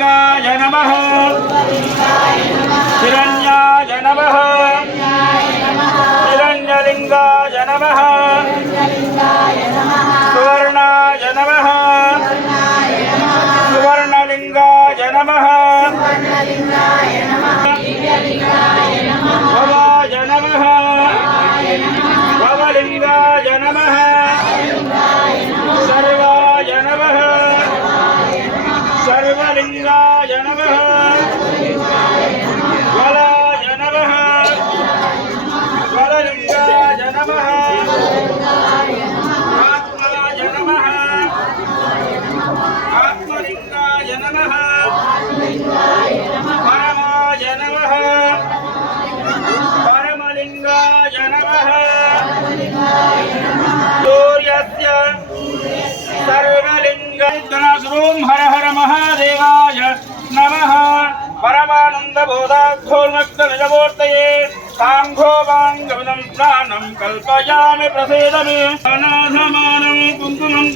पूर्वलिङ्गाय नमः हिरण्याय नमः हिरण्यलिङ्गाय नमः सुवर्णाय नमः सुवर्णलिङ्गाय नमः भवाय नमः भवलिङ्गाय नमः सर्वाय नमः सर्वलिङ्गाय नमः वलाय नमः वललिङ्गाय नमः आत्माय नमः आत्मलिङ्गाय नमः परमाय नमः परमलिङ्गाय नमः सूर्यस्य सर्वलिङ्गनासुरों हर हर महादेवाय नमः परमानन्दबोधाद्धोन्मत्तनिजमूर्तये साङ्घोपाङ्गमिदं स्नानं कल्पयामि प्रसीद मे अनाथमानं कुङ्कुमं